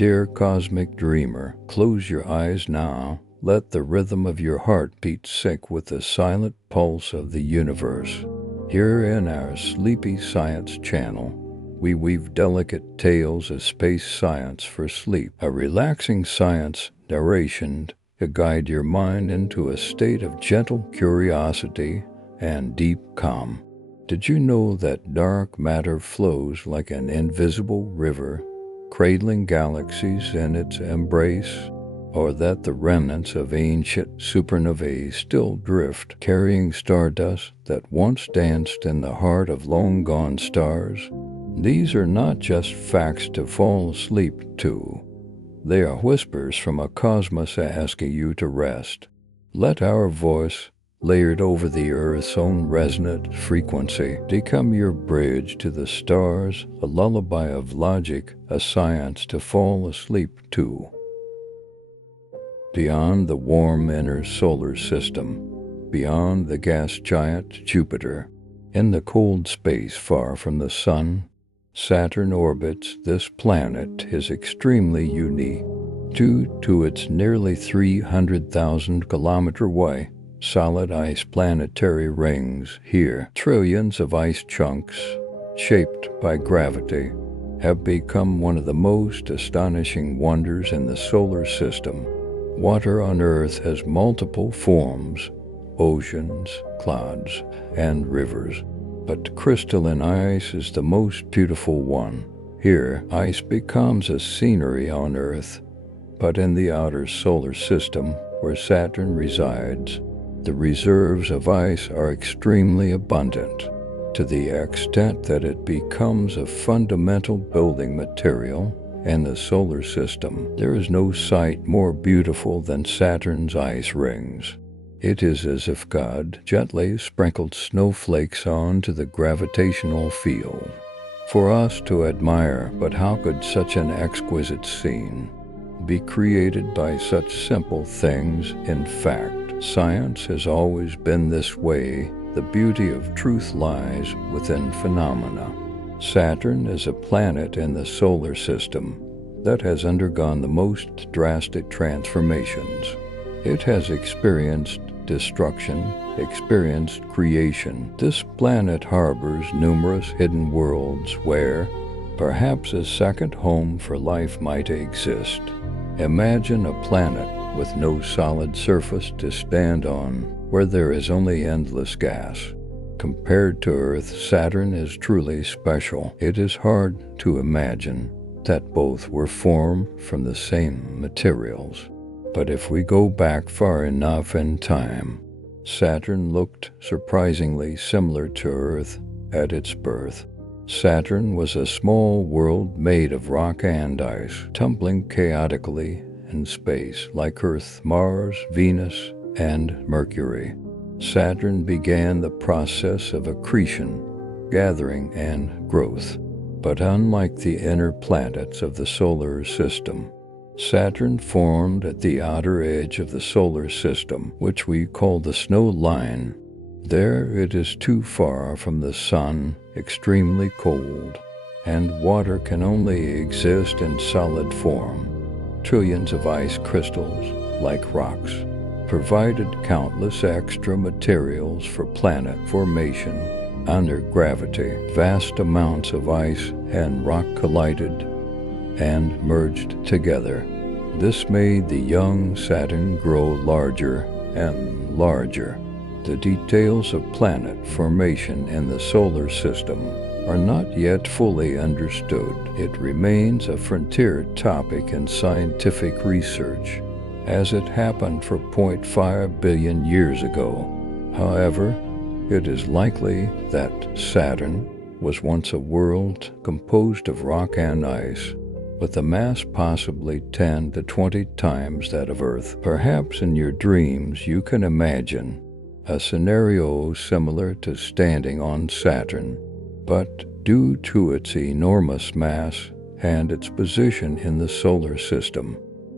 Dear cosmic dreamer, close your eyes now. Let the rhythm of your heartbeat sync with the silent pulse of the universe. Here in our sleepy science channel, we weave delicate tales of space science for sleep, a relaxing science narration to guide your mind into a state of gentle curiosity and deep calm. Did you know that dark matter flows like an invisible river, cradling galaxies in its embrace? Or that the remnants of ancient supernovae still drift, carrying stardust that once danced in the heart of long-gone stars? These are not just facts to fall asleep to. They are whispers from a cosmos asking you to rest. Let our voice, layered over the Earth's own resonant frequency, become your bridge to the stars, a lullaby of logic, a science to fall asleep to. Beyond the warm inner solar system, beyond the gas giant Jupiter, in the cold space far from the sun, Saturn orbits. This planet is extremely unique due to its nearly 300,000-kilometer wide solid ice planetary rings. Here, trillions of ice chunks, shaped by gravity, have become one of the most astonishing wonders in the solar system. Water on Earth has multiple forms: oceans, clouds, and rivers. But crystalline ice is the most beautiful one. Here, ice becomes a scenery on Earth. But in the outer solar system, where Saturn resides, the reserves of ice are extremely abundant, to the extent that it becomes a fundamental building material. In the solar system, there is no sight more beautiful than Saturn's ice rings. It is as if God gently sprinkled snowflakes onto the gravitational field for us to admire. But how could such an exquisite scene be created by such simple things? In fact, science has always been this way. The beauty of truth lies within phenomena. Saturn is a planet in the solar system that has undergone the most drastic transformations. It has experienced destruction, experienced creation. This planet harbors numerous hidden worlds where perhaps a second home for life might exist. Imagine a planet with no solid surface to stand on, where there is only endless gas. Compared to Earth, Saturn is truly special. It is hard to imagine that both were formed from the same materials. But if we go back far enough in time, Saturn looked surprisingly similar to Earth at its birth. Saturn was a small world made of rock and ice, tumbling chaotically in space like Earth, Mars, Venus, and Mercury. Saturn began the process of accretion, gathering, and growth. But unlike the inner planets of the solar system, Saturn formed at the outer edge of the solar system, which we call the snow line. There it is too far from the sun, extremely cold, and water can only exist in solid form. Trillions of ice crystals, like rocks, provided countless extra materials for planet formation. Under gravity, vast amounts of ice and rock collided and merged together. This made the young Saturn grow larger and larger. The details of planet formation in the solar system are not yet fully understood. It remains a frontier topic in scientific research, as it happened for 0.5 billion years ago. However, it is likely that Saturn was once a world composed of rock and ice, with a mass possibly 10 to 20 times that of Earth. Perhaps in your dreams you can imagine a scenario similar to standing on Saturn, but due to its enormous mass and its position in the solar system,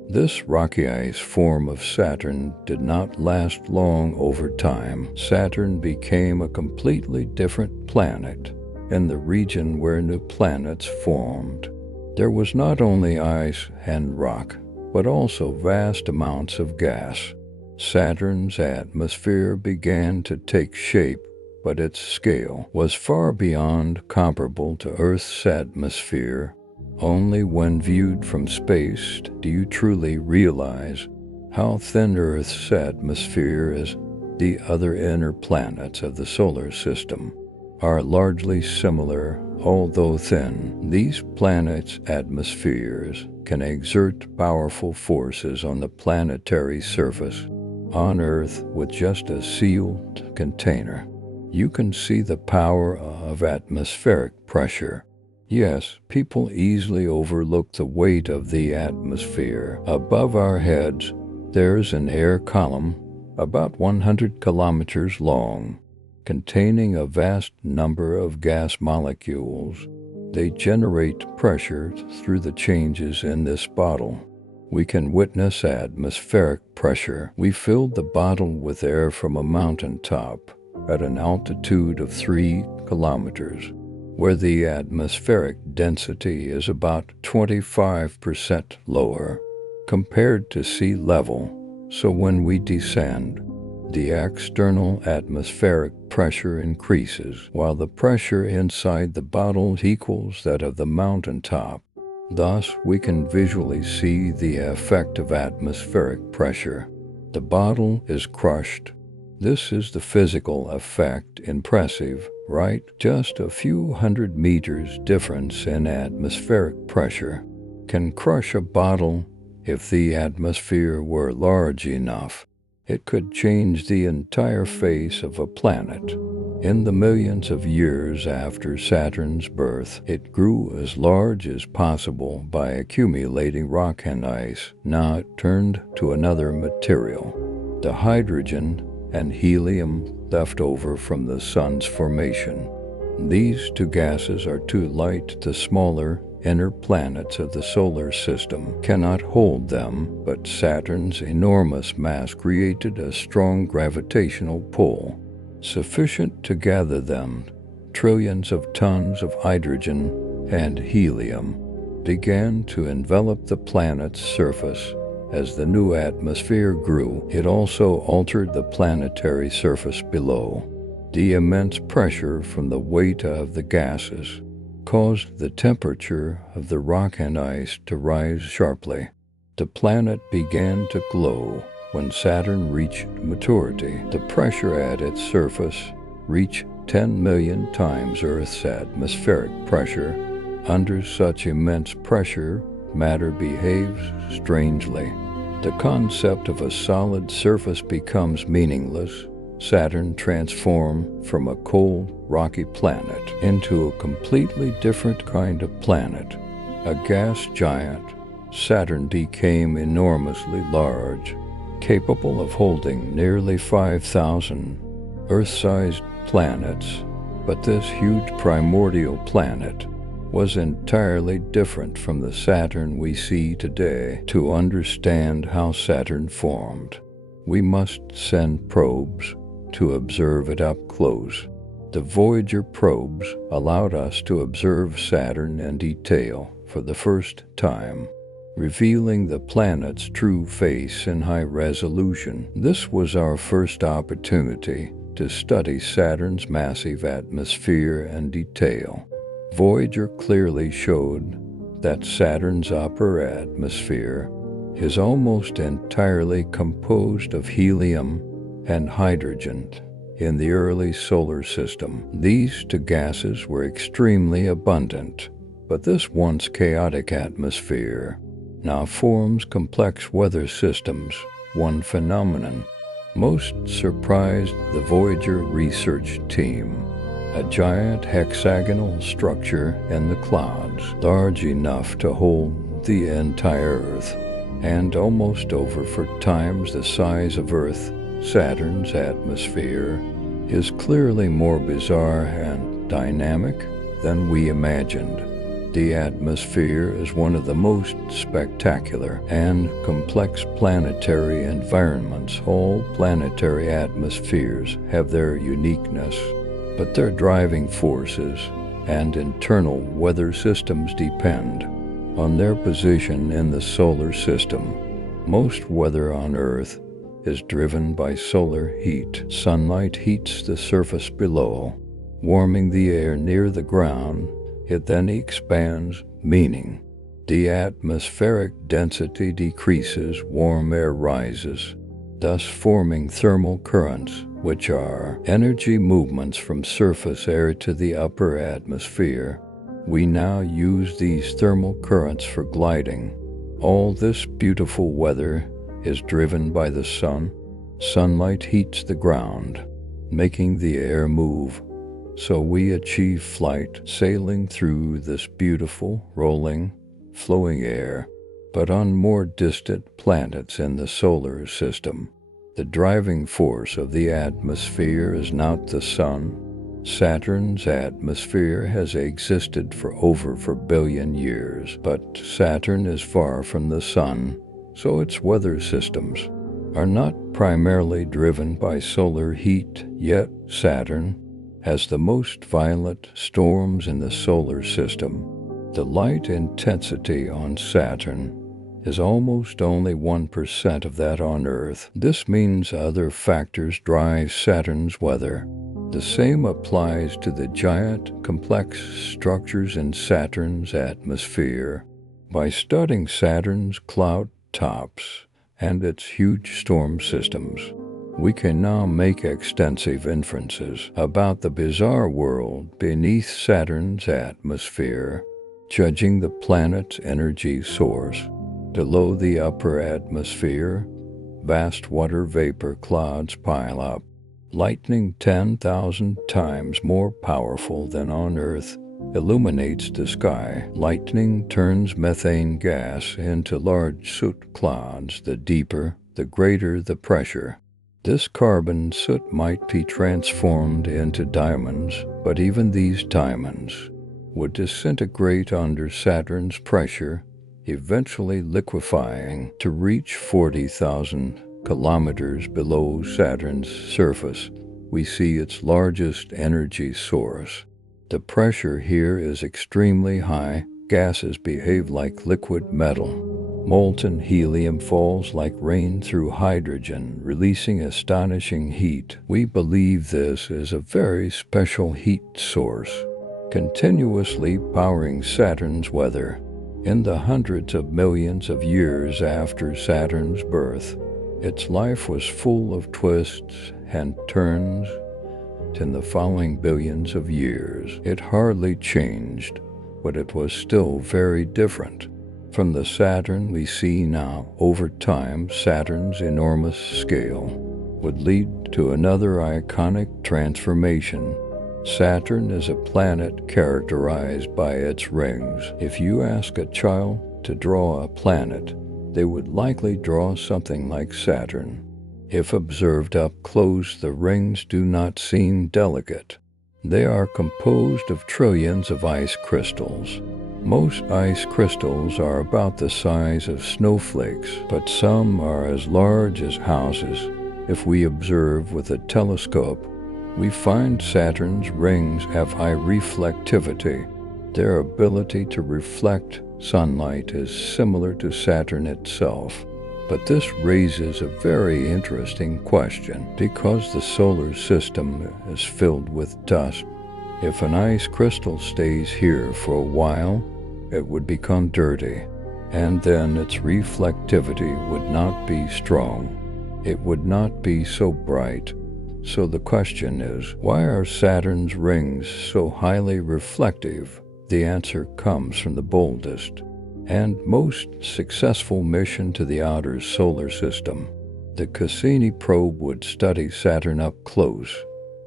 this rocky ice form of Saturn did not last long. Over time, Saturn became a completely different planet in the region where new planets formed. There was not only ice and rock, but also vast amounts of gas. Saturn's atmosphere began to take shape, but its scale was far beyond comparable to Earth's atmosphere. Only when viewed from space do you truly realize how thin Earth's atmosphere is. The other inner planets of the solar system are largely similar, although thin. These planets' atmospheres can exert powerful forces on the planetary surface. On Earth, with just a sealed container, you can see the power of atmospheric pressure. Yes, people easily overlook the weight of the atmosphere. Above our heads, there's an air column about 100 kilometers long, containing a vast number of gas molecules. They generate pressure through the changes in this bottle. We can witness atmospheric pressure. We filled the bottle with air from a mountaintop at an altitude of 3 kilometers, where the atmospheric density is about 25% lower compared to sea level. So when we descend, the external atmospheric pressure increases, while the pressure inside the bottle equals that of the mountaintop. Thus, we can visually see the effect of atmospheric pressure. The bottle is crushed. This is the physical effect. Impressive, right? Just a few hundred meters difference in atmospheric pressure can crush a bottle. If the atmosphere were large enough, it could change the entire face of a planet. In the millions of years after Saturn's birth, it grew as large as possible by accumulating rock and ice. Now it turned to another material, the hydrogen and helium left over from the sun's formation. These two gases are too light. The smaller inner planets of the solar system cannot hold them, but Saturn's enormous mass created a strong gravitational pull, sufficient to gather them. Trillions of tons of hydrogen and helium began to envelop the planet's surface. As the new atmosphere grew, it also altered the planetary surface below. The immense pressure from the weight of the gases caused the temperature of the rock and ice to rise sharply. The planet began to glow. When Saturn reached maturity, the pressure at its surface reached 10 million times Earth's atmospheric pressure. Under such immense pressure, matter behaves strangely. The concept of a solid surface becomes meaningless. Saturn transformed from a cold, rocky planet into a completely different kind of planet, a gas giant. Saturn became enormously large, capable of holding nearly 5,000 Earth-sized planets. But this huge primordial planet was entirely different from the Saturn we see today. To understand how Saturn formed, we must send probes to observe it up close. The Voyager probes allowed us to observe Saturn in detail for the first time, revealing the planet's true face in high resolution. This was our first opportunity to study Saturn's massive atmosphere in detail. Voyager clearly showed that Saturn's upper atmosphere is almost entirely composed of helium and hydrogen. In the early solar system, these two gases were extremely abundant, but this once chaotic atmosphere now forms complex weather systems. One phenomenon most surprised the Voyager research team: a giant hexagonal structure in the clouds, large enough to hold the entire Earth, and almost over 4 times the size of Earth. Saturn's atmosphere is clearly more bizarre and dynamic than we imagined. The atmosphere is one of the most spectacular and complex planetary environments. All planetary atmospheres have their uniqueness, but their driving forces and internal weather systems depend on their position in the solar system. Most weather on Earth is driven by solar heat. Sunlight heats the surface below, warming the air near the ground. It then expands, meaning the atmospheric density decreases, warm air rises, thus forming thermal currents, which are energy movements from surface air to the upper atmosphere. We now use these thermal currents for gliding. All this beautiful weather is driven by the sun. Sunlight heats the ground, making the air move. So we achieve flight, sailing through this beautiful, rolling, flowing air. But on more distant planets in the solar system, the driving force of the atmosphere is not the sun. Saturn's atmosphere has existed for over 4 billion years, but Saturn is far from the sun, so its weather systems are not primarily driven by solar heat, yet Saturn has the most violent storms in the solar system. The light intensity on Saturn is almost only 1% of that on Earth. This means other factors drive Saturn's weather. The same applies to the giant, complex structures in Saturn's atmosphere. By studying Saturn's cloud tops and its huge storm systems, we can now make extensive inferences about the bizarre world beneath Saturn's atmosphere. Judging the planet's energy source, below the upper atmosphere, vast water vapor clouds pile up. Lightning 10,000 times more powerful than on Earth illuminates the sky. Lightning turns methane gas into large soot clouds. The deeper, the greater the pressure. This carbon soot might be transformed into diamonds, but even these diamonds would disintegrate under Saturn's pressure, eventually liquefying to reach 40,000 kilometers below Saturn's surface. We see its largest energy source. The pressure here is extremely high. Gases behave like liquid metal. Molten helium falls like rain through hydrogen, releasing astonishing heat. We believe this is a very special heat source, continuously powering Saturn's weather. In the hundreds of millions of years after Saturn's birth, its life was full of twists and turns. In the following billions of years, it hardly changed, but it was still very different from the Saturn we see now. Over time, Saturn's enormous scale would lead to another iconic transformation. Saturn is a planet characterized by its rings. If you ask a child to draw a planet, they would likely draw something like Saturn. If observed up close, the rings do not seem delicate. They are composed of trillions of ice crystals. Most ice crystals are about the size of snowflakes, but some are as large as houses. If we observe with a telescope, we find Saturn's rings have high reflectivity. Their ability to reflect sunlight is similar to Saturn itself. But this raises a very interesting question. Because the solar system is filled with dust, if an ice crystal stays here for a while, it would become dirty, and then its reflectivity would not be strong. It would not be so bright. So the question is, why are Saturn's rings so highly reflective? The answer comes from the boldest and most successful mission to the outer solar system. The Cassini probe would study Saturn up close,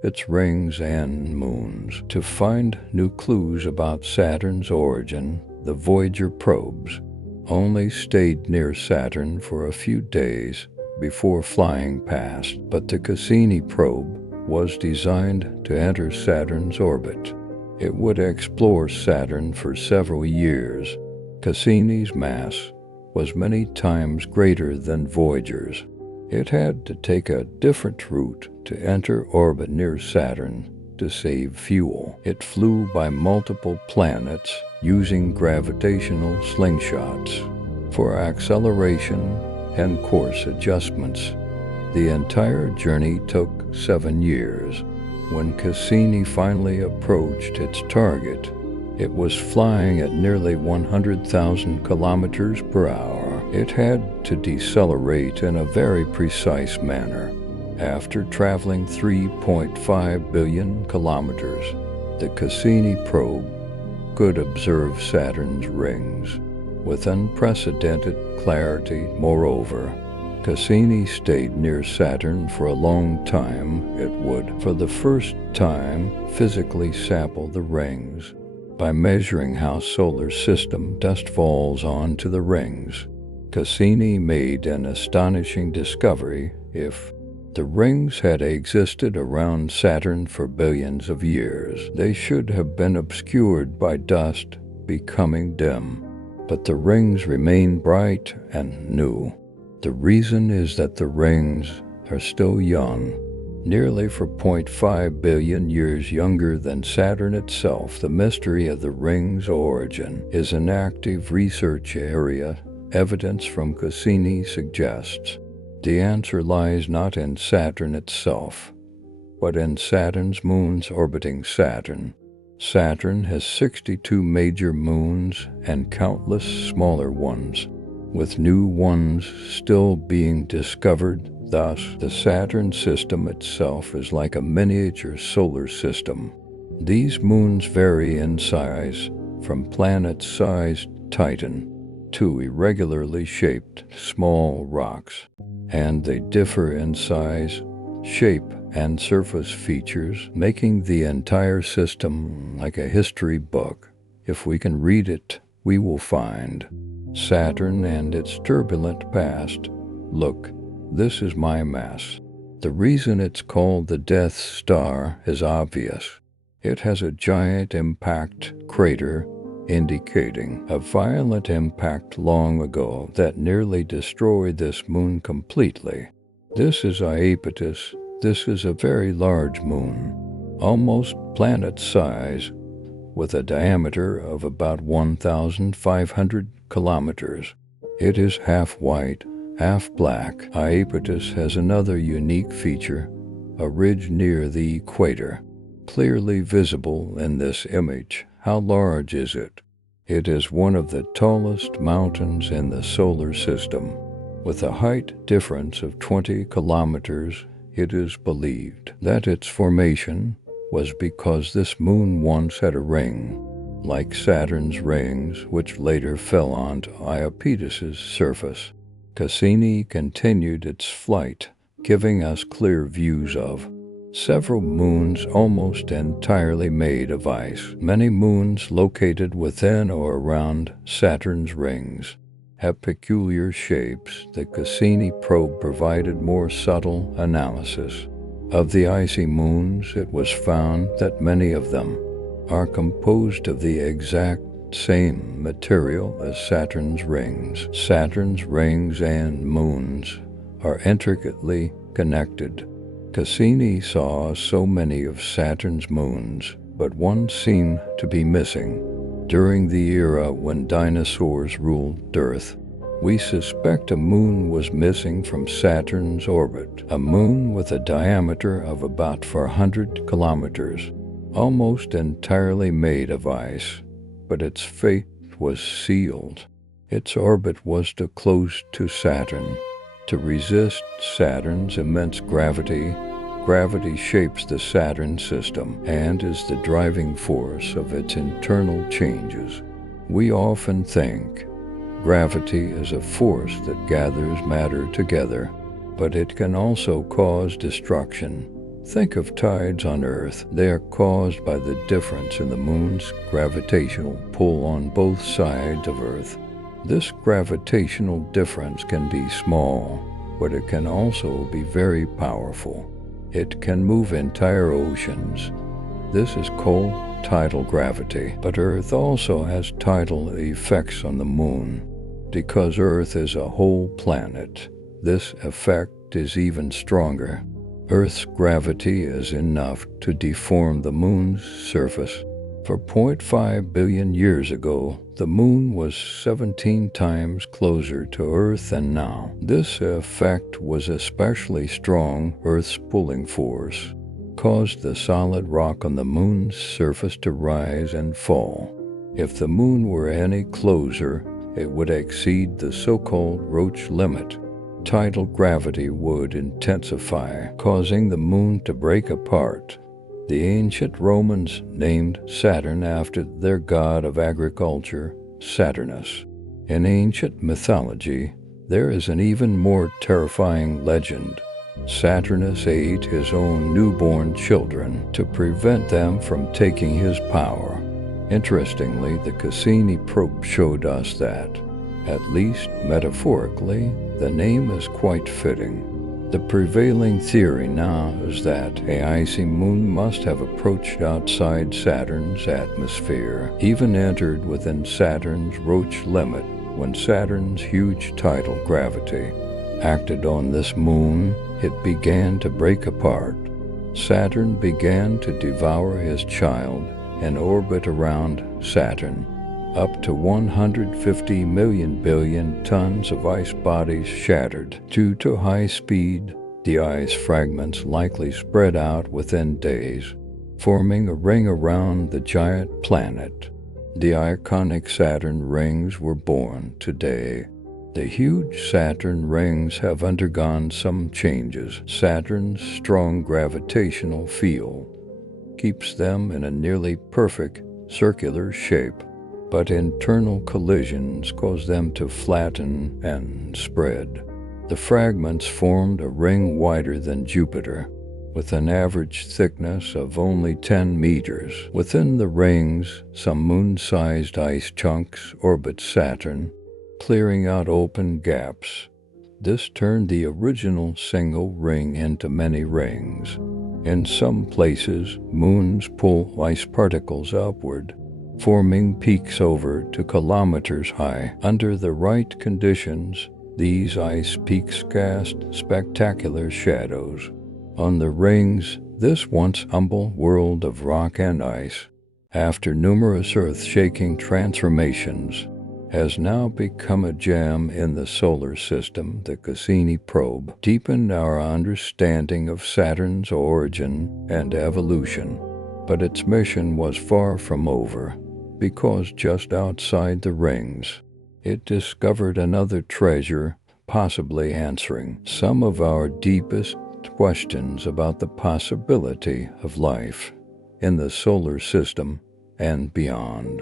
its rings and moons, to find new clues about Saturn's origin. The Voyager probes only stayed near Saturn for a few days before flying past, but the Cassini probe was designed to enter Saturn's orbit. It would explore Saturn for several years. Cassini's mass was many times greater than Voyager's. It had to take a different route to enter orbit near Saturn to save fuel. It flew by multiple planets using gravitational slingshots for acceleration and course adjustments. The entire journey took 7 years. When Cassini finally approached its target, it was flying at nearly 100,000 kilometers per hour. It had to decelerate in a very precise manner. After traveling 3.5 billion kilometers, the Cassini probe could observe Saturn's rings with unprecedented clarity. Moreover, Cassini stayed near Saturn for a long time. It would, for the first time, physically sample the rings by measuring how solar system dust falls onto the rings. Cassini made an astonishing discovery. If the rings had existed around Saturn for billions of years, they should have been obscured by dust, becoming dim. But the rings remain bright and new. The reason is that the rings are still young, nearly 4.5 billion years younger than Saturn itself. The mystery of the rings' origin is an active research area. Evidence from Cassini suggests the answer lies not in Saturn itself, but in Saturn's moons orbiting Saturn. Saturn has 62 major moons and countless smaller ones, with new ones still being discovered. Thus, the Saturn system itself is like a miniature solar system. These moons vary in size, from planet-sized Titan to irregularly shaped small rocks, and they differ in size, shape, and surface features, making the entire system like a history book. If we can read it, we will find Saturn and its turbulent past. Look, this is my mass. The reason it's called the Death Star is obvious. It has a giant impact crater indicating a violent impact long ago that nearly destroyed this moon completely. This is Iapetus. This is a very large moon, almost planet size, with a diameter of about 1,500 kilometers. It is half white, half black. Iapetus has another unique feature, a ridge near the equator, clearly visible in this image. How large is it? It is one of the tallest mountains in the solar system. With a height difference of 20 kilometers, it is believed that its formation was because this moon once had a ring, like Saturn's rings, which later fell onto Iapetus's surface. Cassini continued its flight, giving us clear views of several moons almost entirely made of ice. Many moons located within or around Saturn's rings have peculiar shapes. The Cassini probe provided more subtle analysis of the icy moons. It was found that many of them are composed of the exact same material as Saturn's rings. Saturn's rings and moons are intricately connected. Cassini saw so many of Saturn's moons, but one seemed to be missing. During the era when dinosaurs ruled Earth, we suspect a moon was missing from Saturn's orbit, a moon with a diameter of about 400 kilometers, almost entirely made of ice, but its fate was sealed. Its orbit was too close to Saturn to resist Saturn's immense gravity. Gravity shapes the Saturn system and is the driving force of its internal changes. We often think gravity is a force that gathers matter together, but it can also cause destruction. Think of tides on Earth. They are caused by the difference in the moon's gravitational pull on both sides of Earth. This gravitational difference can be small, but it can also be very powerful. It can move entire oceans. This is called tidal gravity. But Earth also has tidal effects on the moon. Because Earth is a whole planet, this effect is even stronger. Earth's gravity is enough to deform the moon's surface. For 0.5 billion years ago, the moon was 17 times closer to Earth than now. This effect was especially strong. Earth's pulling force caused the solid rock on the moon's surface to rise and fall. If the moon were any closer, it would exceed the so-called Roche limit. Tidal gravity would intensify, causing the moon to break apart. The ancient Romans named Saturn after their god of agriculture, Saturnus. In ancient mythology, there is an even more terrifying legend. Saturnus ate his own newborn children to prevent them from taking his power. Interestingly, the Cassini probe showed us that, at least metaphorically, the name is quite fitting. The prevailing theory now is that an icy moon must have approached outside Saturn's atmosphere, even entered within Saturn's Roche limit when Saturn's huge tidal gravity acted on this moon. It began to break apart. Saturn began to devour his child and orbit around Saturn. Up to 150 million billion tons of ice bodies shattered. Due to high speed, the ice fragments likely spread out within days, forming a ring around the giant planet. The iconic Saturn rings were born today. The huge Saturn rings have undergone some changes. Saturn's strong gravitational field keeps them in a nearly perfect circular shape, but internal collisions cause them to flatten and spread. The fragments formed a ring wider than Jupiter, with an average thickness of only 10 meters. Within the rings, some moon-sized ice chunks orbit Saturn, clearing out open gaps. This turned the original single ring into many rings. In some places, moons pull ice particles upward, forming peaks over 2 kilometers high. Under the right conditions, these ice peaks cast spectacular shadows on the rings. This once humble world of rock and ice, after numerous earth-shaking transformations, has now become a gem in the solar system. The Cassini probe deepened our understanding of Saturn's origin and evolution, but its mission was far from over, because just outside the rings, it discovered another treasure, possibly answering some of our deepest questions about the possibility of life in the solar system and beyond.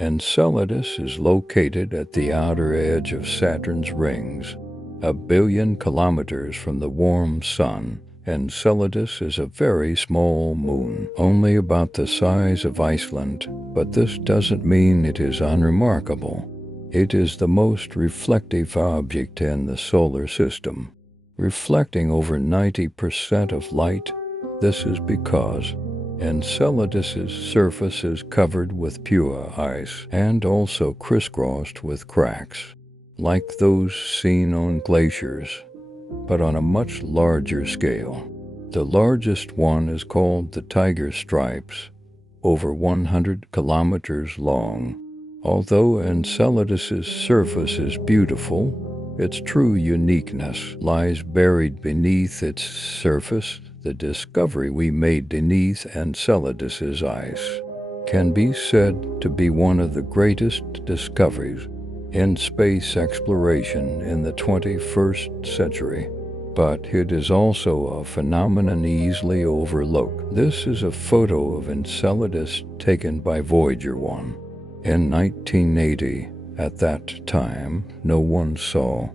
Enceladus is located at the outer edge of Saturn's rings, 1 billion kilometers from the warm sun. Enceladus is a very small moon, only about the size of Iceland, but this doesn't mean it is unremarkable. It is the most reflective object in the solar system, reflecting over 90% of light. This is because Enceladus's surface is covered with pure ice and also crisscrossed with cracks, like those seen on glaciers, but on a much larger scale. The largest one is called the Tiger Stripes, over 100 kilometers long. Although Enceladus's surface is beautiful, its true uniqueness lies buried beneath its surface. The discovery we made beneath Enceladus's ice can be said to be one of the greatest discoveries in space exploration in the 21st century, but it is also a phenomenon easily overlooked. This is a photo of Enceladus taken by Voyager 1 in 1980. At that time, no one saw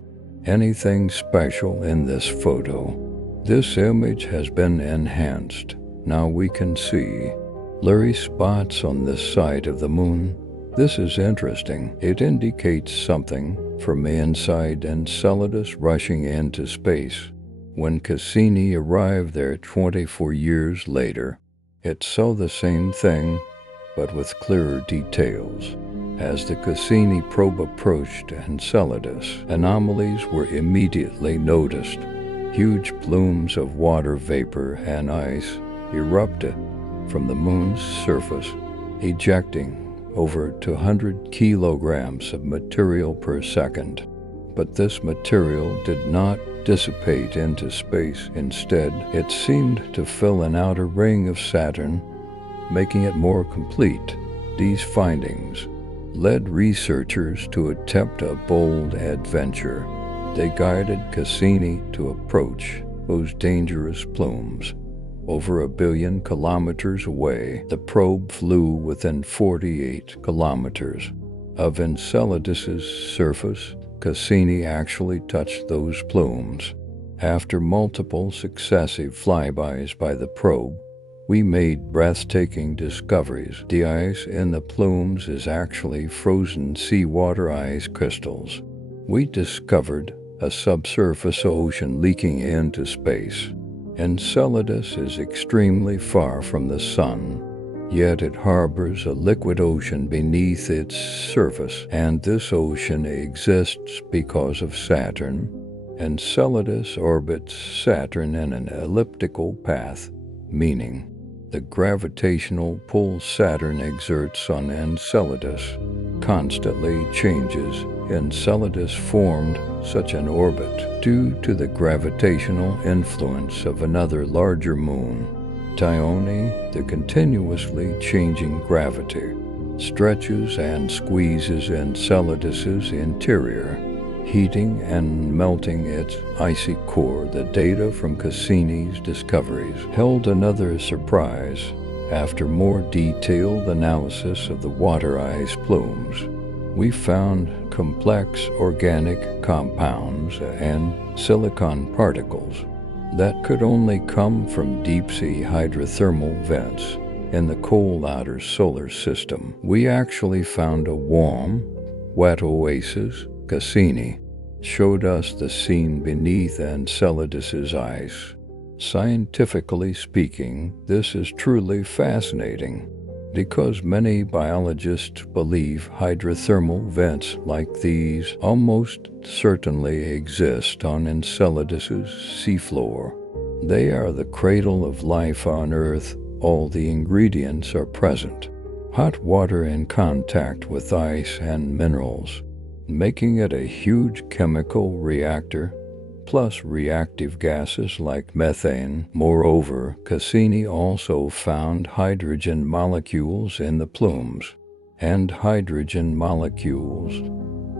anything special in this photo. This image has been enhanced. Now we can see blurry spots on this side of the moon. This is interesting. It indicates something from inside Enceladus rushing into space. When Cassini arrived there 24 years later, it saw the same thing, but with clearer details. As the Cassini probe approached Enceladus, anomalies were immediately noticed. Huge plumes of water vapor and ice erupted from the moon's surface, ejecting over 200 kilograms of material per second. But this material did not dissipate into space. Instead, it seemed to fill an outer ring of Saturn, making it more complete. These findings led researchers to attempt a bold adventure. They guided Cassini to approach those dangerous plumes. Over 1 billion kilometers away, the probe flew within 48 kilometers of Enceladus's surface. Cassini actually touched those plumes. After multiple successive flybys by the probe, we made breathtaking discoveries. The ice in the plumes is actually frozen seawater ice crystals. We discovered a subsurface ocean leaking into space. Enceladus is extremely far from the Sun, yet it harbors a liquid ocean beneath its surface, and this ocean exists because of Saturn. Enceladus orbits Saturn in an elliptical path, meaning the gravitational pull Saturn exerts on Enceladus constantly changes. Enceladus formed such an orbit due to the gravitational influence of another larger moon, Dione. The continuously changing gravity stretches and squeezes Enceladus's interior, heating and melting its icy core. The data from Cassini's discoveries held another surprise. After more detailed analysis of the water ice plumes, we found complex organic compounds and silicon particles that could only come from deep-sea hydrothermal vents in the cold outer solar system. We actually found a warm, wet oasis. Cassini showed us the scene beneath Enceladus's ice. Scientifically speaking, this is truly fascinating, because many biologists believe hydrothermal vents like these almost certainly exist on Enceladus's seafloor. They are the cradle of life on Earth. All the ingredients are present. Hot water in contact with ice and minerals, making it a huge chemical reactor, plus reactive gases like methane. Moreover, Cassini also found hydrogen molecules in the plumes, and hydrogen molecules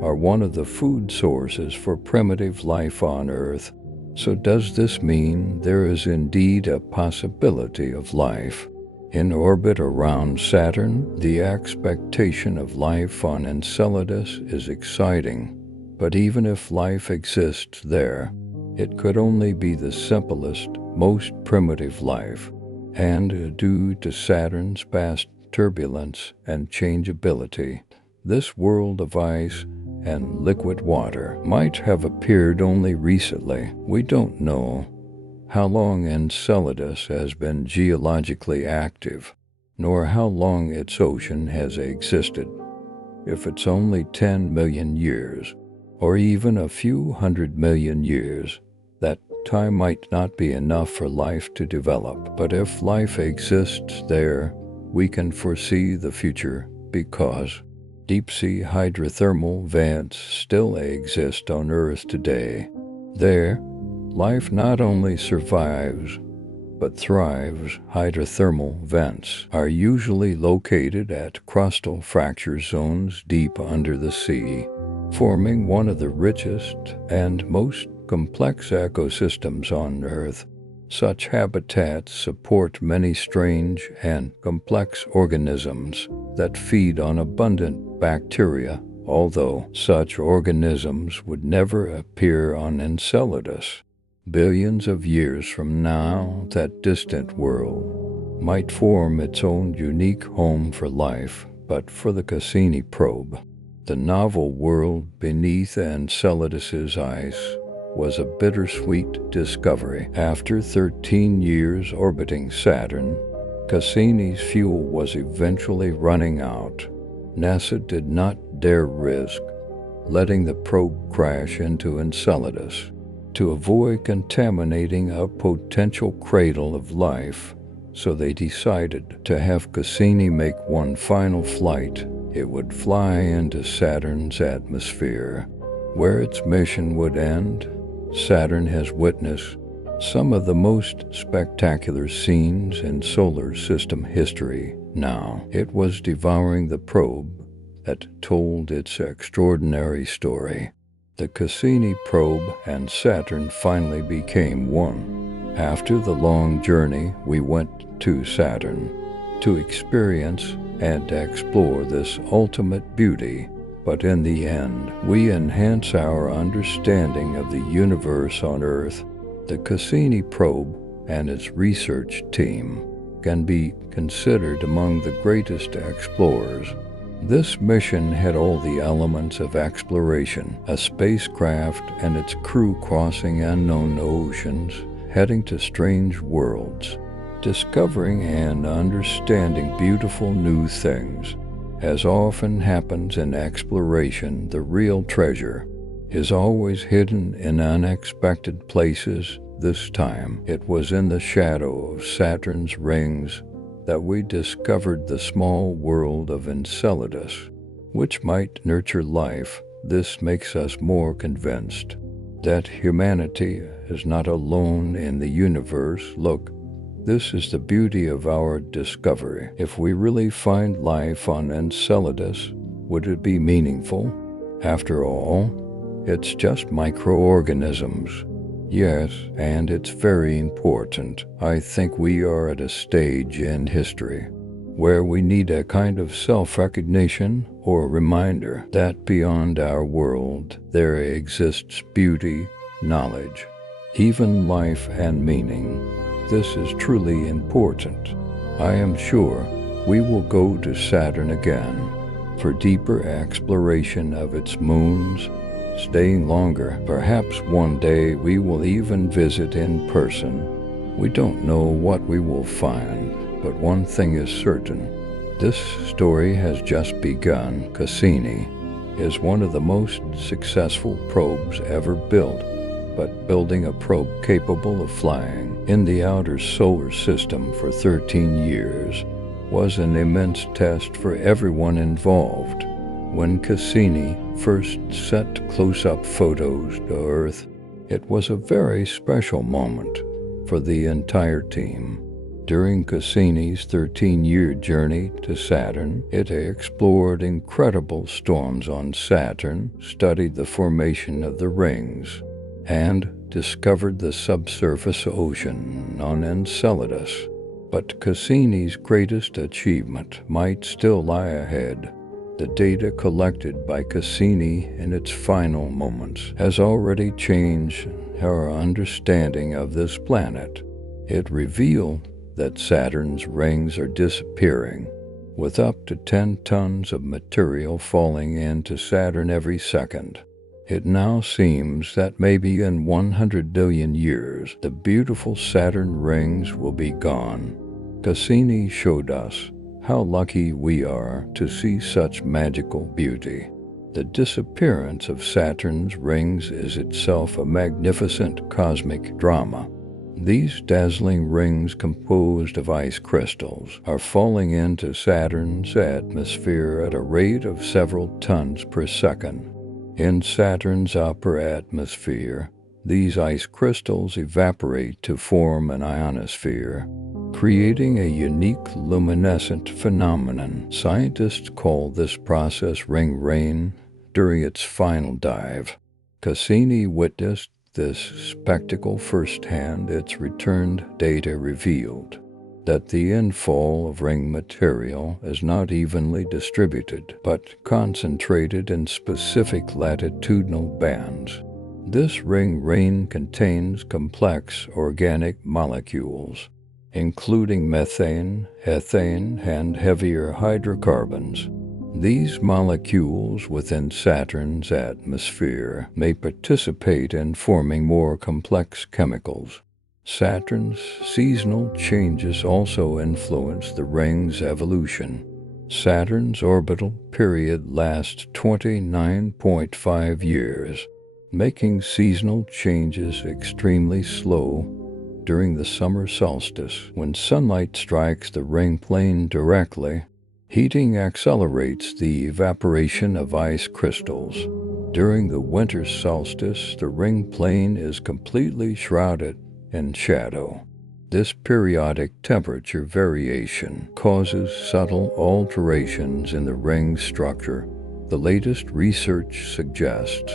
are one of the food sources for primitive life on Earth. So does this mean there is indeed a possibility of life in orbit around Saturn? The expectation of life on Enceladus is exciting. But even if life exists there, it could only be the simplest, most primitive life, and due to Saturn's past turbulence and changeability, this world of ice and liquid water might have appeared only recently. We don't know how long Enceladus has been geologically active, nor how long its ocean has existed. If it's only 10 million years, or even a few 100 million years, that time might not be enough for life to develop. But if life exists there, we can foresee the future, because deep-sea hydrothermal vents still exist on Earth today. There, life not only survives, but thrives. Hydrothermal vents are usually located at crustal fracture zones deep under the sea, forming one of the richest and most complex ecosystems on Earth. Such habitats support many strange and complex organisms that feed on abundant bacteria, although such organisms would never appear on Enceladus. Billions of years from now, that distant world might form its own unique home for life. But for the Cassini probe, the novel world beneath Enceladus's ice was a bittersweet discovery. After 13 years orbiting Saturn, Cassini's fuel was eventually running out. NASA did not dare risk letting the probe crash into Enceladus to avoid contaminating a potential cradle of life. so they decided to have Cassini make one final flight. It would fly into Saturn's atmosphere, where its mission would end. Saturn has witnessed some of the most spectacular scenes in solar system history. Now it was devouring the probe that told its extraordinary story. The Cassini probe and Saturn finally became one. After the long journey, we went to Saturn to experience and explore this ultimate beauty. But in the end, we enhance our understanding of the universe on Earth. The Cassini probe and its research team can be considered among the greatest explorers. This mission had all the elements of exploration, a spacecraft and its crew crossing unknown oceans, heading to strange worlds, discovering and understanding beautiful new things. As often happens in exploration, the real treasure is always hidden in unexpected places. This time, it was in the shadow of Saturn's rings that we discovered the small world of Enceladus, which might nurture life. This makes us more convinced that humanity is not alone in the universe. Look, this is the beauty of our discovery. If we really find life on Enceladus, would it be meaningful? After all, it's just microorganisms. Yes, and it's very important. I think we are at a stage in history where we need a kind of self-recognition or reminder that beyond our world there exists beauty, knowledge, even life and meaning. This is truly important. I am sure we will go to Saturn again for deeper exploration of its moons, staying longer. Perhaps one day we will even visit in person. We don't know what we will find, but one thing is certain. This story has just begun. Cassini is one of the most successful probes ever built, but building a probe capable of flying in the outer solar system for 13 years was an immense test for everyone involved. When Cassini first set close-up photos to Earth, it was a very special moment for the entire team. During Cassini's 13-year journey to Saturn, it explored incredible storms on Saturn, studied the formation of the rings, and discovered the subsurface ocean on Enceladus. But Cassini's greatest achievement might still lie ahead. The data collected by Cassini in its final moments has already changed our understanding of this planet. It revealed that Saturn's rings are disappearing, with up to 10 tons of material falling into Saturn every second. It now seems that maybe in 100 billion years, the beautiful Saturn rings will be gone. Cassini showed us how lucky we are to see such magical beauty. The disappearance of Saturn's rings is itself a magnificent cosmic drama. These dazzling rings composed of ice crystals are falling into Saturn's atmosphere at a rate of several tons per second. In Saturn's upper atmosphere, these ice crystals evaporate to form an ionosphere, creating a unique luminescent phenomenon. Scientists call this process ring rain. During its final dive, Cassini witnessed this spectacle firsthand. Its returned data revealed that the infall of ring material is not evenly distributed, but concentrated in specific latitudinal bands. This ring rain contains complex organic molecules, including methane, ethane, and heavier hydrocarbons. These molecules within Saturn's atmosphere may participate in forming more complex chemicals. Saturn's seasonal changes also influence the ring's evolution. Saturn's orbital period lasts 29.5 years, making seasonal changes extremely slow. during the summer solstice. When sunlight strikes the ring plane directly, heating accelerates the evaporation of ice crystals. During the winter solstice, the ring plane is completely shrouded in shadow. This periodic temperature variation causes subtle alterations in the ring's structure. The latest research suggests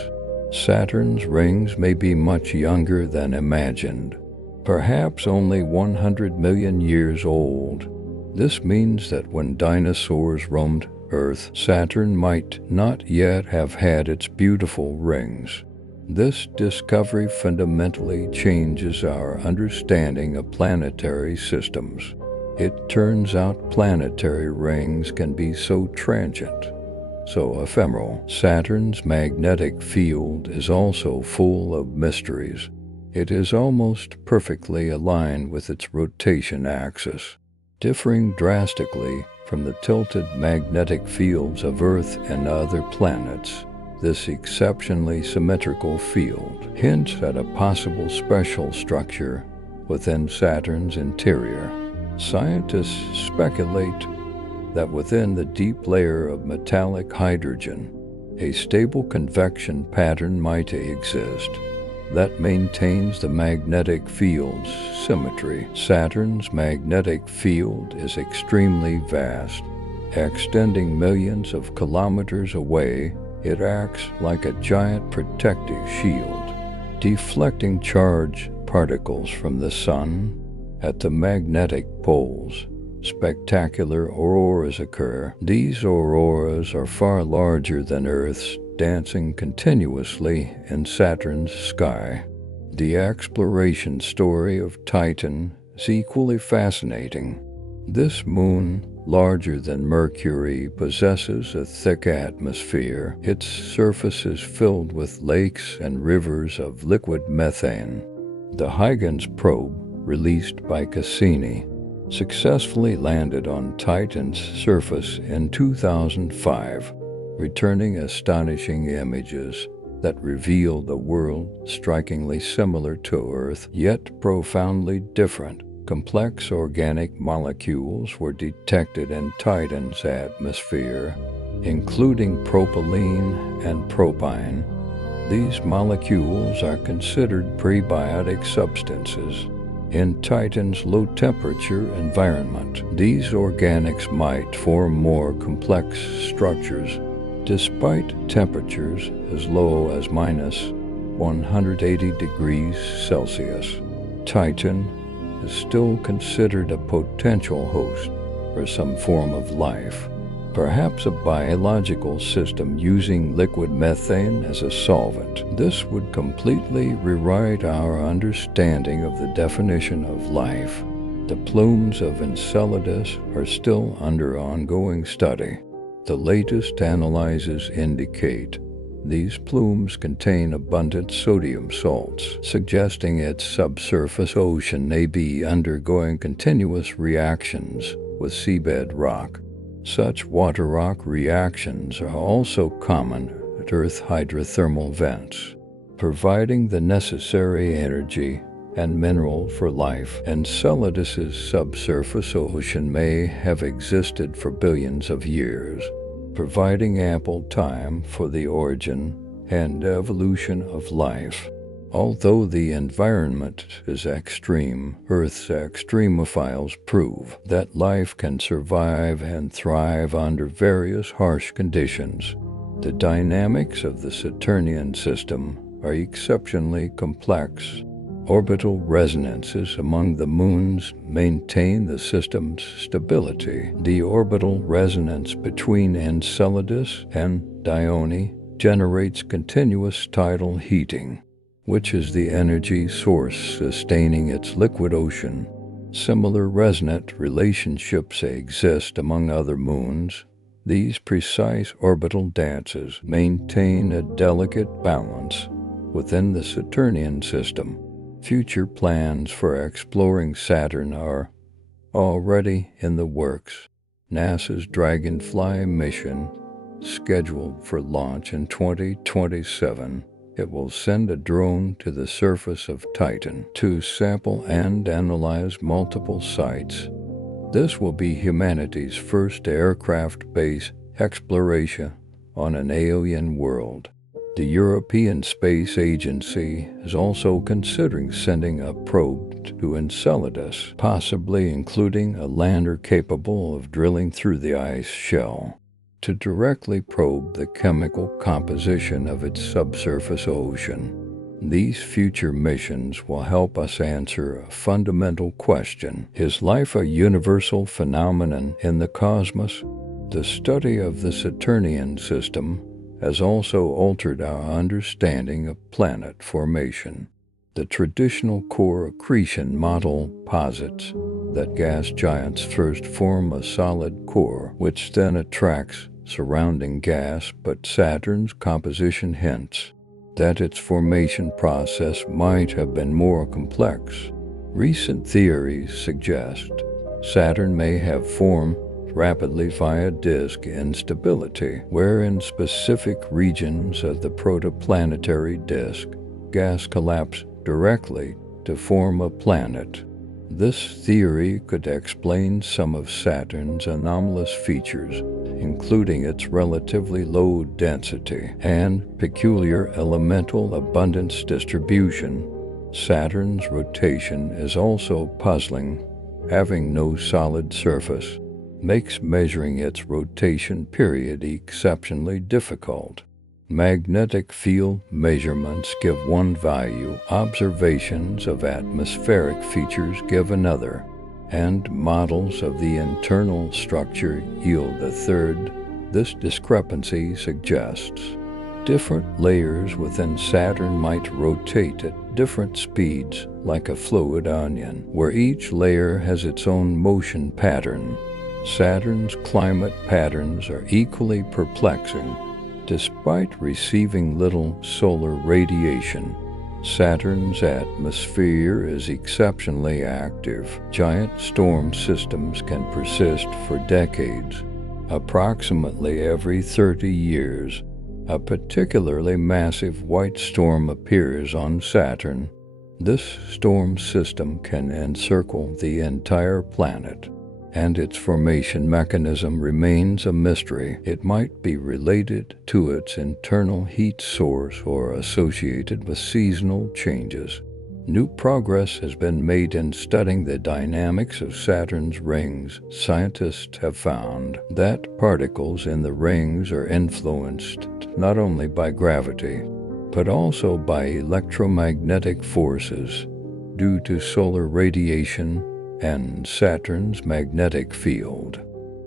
Saturn's rings may be much younger than imagined, perhaps only 100 million years old. This means that when dinosaurs roamed Earth, Saturn might not yet have had its beautiful rings. This discovery fundamentally changes our understanding of planetary systems. It turns out planetary rings can be so transient, so ephemeral. Saturn's magnetic field is also full of mysteries. It is almost perfectly aligned with its rotation axis, differing drastically from the tilted magnetic fields of Earth and other planets. This exceptionally symmetrical field hints at a possible special structure within Saturn's interior. Scientists speculate that within the deep layer of metallic hydrogen, a stable convection pattern might exist that maintains the magnetic field's symmetry. Saturn's magnetic field is extremely vast. Extending millions of kilometers away, it acts like a giant protective shield, deflecting charged particles from the sun. At the magnetic poles, spectacular auroras occur. These auroras are far larger than Earth's, dancing continuously in Saturn's sky. The exploration story of Titan is equally fascinating. This moon, larger than Mercury, possesses a thick atmosphere. Its surface is filled with lakes and rivers of liquid methane. The Huygens probe, released by Cassini, successfully landed on Titan's surface in 2005, returning astonishing images that reveal the world strikingly similar to Earth, yet profoundly different. Complex organic molecules were detected in Titan's atmosphere, including propylene and propine. These molecules are considered prebiotic substances. In Titan's low-temperature environment, these organics might form more complex structures. Despite temperatures as low as minus 180 degrees Celsius, Titan is still considered a potential host for some form of life, perhaps a biological system using liquid methane as a solvent. This would completely rewrite our understanding of the definition of life. The plumes of Enceladus are still under ongoing study. The latest analyses indicate these plumes contain abundant sodium salts, suggesting its subsurface ocean may be undergoing continuous reactions with seabed rock. Such water rock reactions are also common at Earth hydrothermal vents, providing the necessary energy and mineral for life. Enceladus's subsurface ocean may have existed for billions of years, providing ample time for the origin and evolution of life. Although the environment is extreme, Earth's extremophiles prove that life can survive and thrive under various harsh conditions. The dynamics of the Saturnian system are exceptionally complex. Orbital resonances among the moons maintain the system's stability. The orbital resonance between Enceladus and Dione generates continuous tidal heating, which is the energy source sustaining its liquid ocean. Similar resonant relationships exist among other moons. These precise orbital dances maintain a delicate balance within the Saturnian system. Future plans for exploring Saturn are already in the works. NASA's Dragonfly mission, scheduled for launch in 2027, it will send a drone to the surface of Titan to sample and analyze multiple sites. This will be humanity's first aircraft-based exploration on an alien world. The European Space Agency is also considering sending a probe to Enceladus, possibly including a lander capable of drilling through the ice shell, to directly probe the chemical composition of its subsurface ocean. These future missions will help us answer a fundamental question: is life a universal phenomenon in the cosmos? The study of the Saturnian system has also altered our understanding of planet formation. The traditional core accretion model posits that gas giants first form a solid core, which then attracts surrounding gas, but Saturn's composition hints that its formation process might have been more complex. Recent theories suggest Saturn may have formed rapidly via disk instability, where in specific regions of the protoplanetary disk, gas collapsed directly to form a planet. This theory could explain some of Saturn's anomalous features, including its relatively low density and peculiar elemental abundance distribution. Saturn's rotation is also puzzling. Having no solid surface makes measuring its rotation period exceptionally difficult. Magnetic field measurements give one value, observations of atmospheric features give another, and models of the internal structure yield a third. This discrepancy suggests different layers within Saturn might rotate at different speeds, like a fluid onion, where each layer has its own motion pattern. Saturn's climate patterns are equally perplexing. Despite receiving little solar radiation, Saturn's atmosphere is exceptionally active. Giant storm systems can persist for decades. Approximately every 30 years, a particularly massive white storm appears on Saturn. This storm system can encircle the entire planet, and its formation mechanism remains a mystery. It might be related to its internal heat source or associated with seasonal changes. New progress has been made in studying the dynamics of Saturn's rings. Scientists have found that particles in the rings are influenced not only by gravity, but also by electromagnetic forces due to solar radiation and Saturn's magnetic field.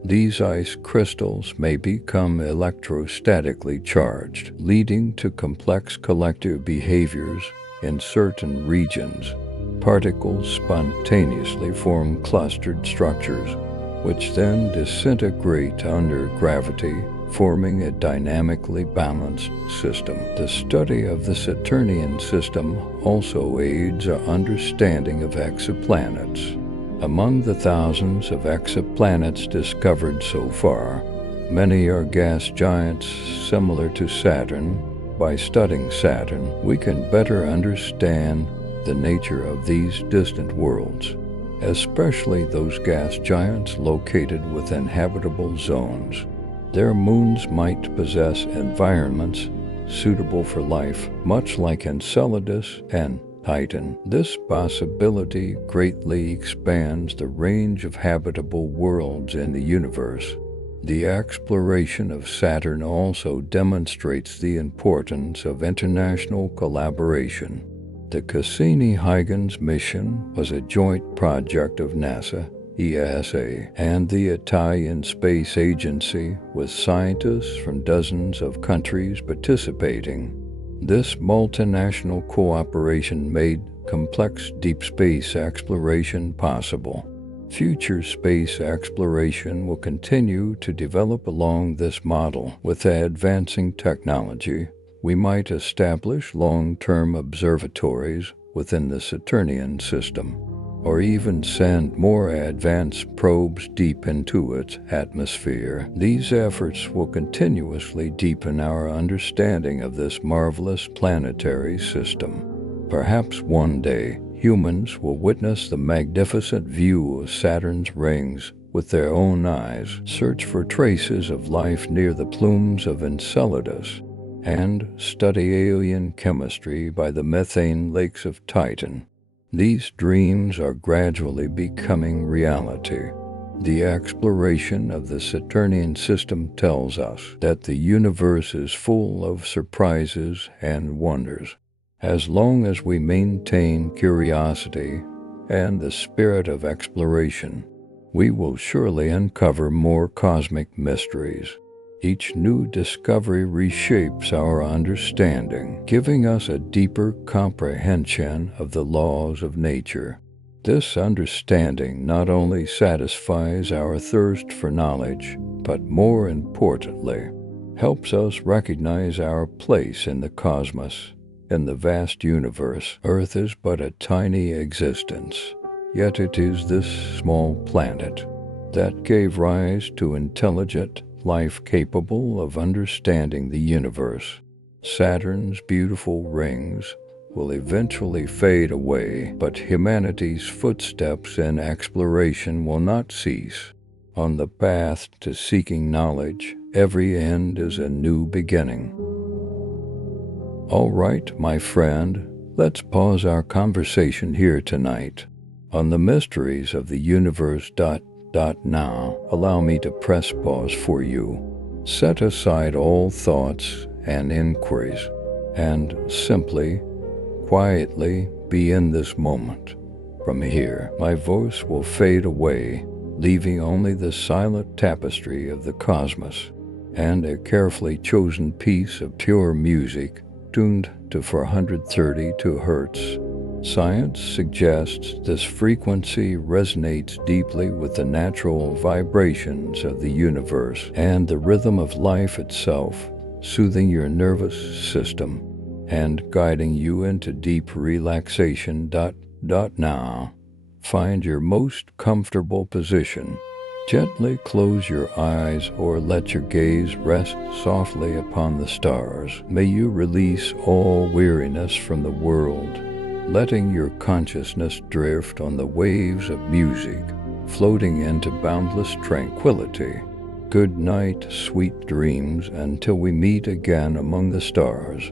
These ice crystals may become electrostatically charged, leading to complex collective behaviors in certain regions. Particles spontaneously form clustered structures, which then disintegrate under gravity, forming a dynamically balanced system. The study of the Saturnian system also aids our understanding of exoplanets. Among the thousands of exoplanets discovered so far, many are gas giants similar to Saturn. By studying Saturn, we can better understand the nature of these distant worlds, especially those gas giants located within habitable zones. Their moons might possess environments suitable for life, much like Enceladus and Titan. This possibility greatly expands the range of habitable worlds in the universe. The exploration of Saturn also demonstrates the importance of international collaboration. The Cassini-Huygens mission was a joint project of NASA, ESA, and the Italian Space Agency, with scientists from dozens of countries participating. This multinational cooperation made complex deep space exploration possible. Future space exploration will continue to develop along this model. With advancing technology, we might establish long-term observatories within the Saturnian system. or even send more advanced probes deep into its atmosphere. These efforts will continuously deepen our understanding of this marvelous planetary system. Perhaps one day, humans will witness the magnificent view of Saturn's rings with their own eyes, search for traces of life near the plumes of Enceladus, and study alien chemistry by the methane lakes of Titan. These dreams are gradually becoming reality. The exploration of the Saturnian system tells us that the universe is full of surprises and wonders. As long as we maintain curiosity and the spirit of exploration, we will surely uncover more cosmic mysteries. Each new discovery reshapes our understanding, giving us a deeper comprehension of the laws of nature. This understanding not only satisfies our thirst for knowledge, but more importantly, helps us recognize our place in the cosmos. In the vast universe, Earth is but a tiny existence, yet it is this small planet that gave rise to intelligent life capable of understanding the universe. Saturn's beautiful rings will eventually fade away, but humanity's footsteps in exploration will not cease. On the path to seeking knowledge, every end is a new beginning. All right, my friend, let's pause our conversation here tonight on the mysteries of the universe. Now, allow me to press pause for you. Set aside all thoughts and inquiries, and simply, quietly be in this moment. From here, my voice will fade away, leaving only the silent tapestry of the cosmos and a carefully chosen piece of pure music tuned to 432 Hz. Science suggests this frequency resonates deeply with the natural vibrations of the universe and the rhythm of life itself, soothing your nervous system and guiding you into deep relaxation. Now, find your most comfortable position. Gently close your eyes or let your gaze rest softly upon the stars. May you release all weariness from the world, letting your consciousness drift on the waves of music, floating into boundless tranquility. Good night, sweet dreams, until we meet again among the stars.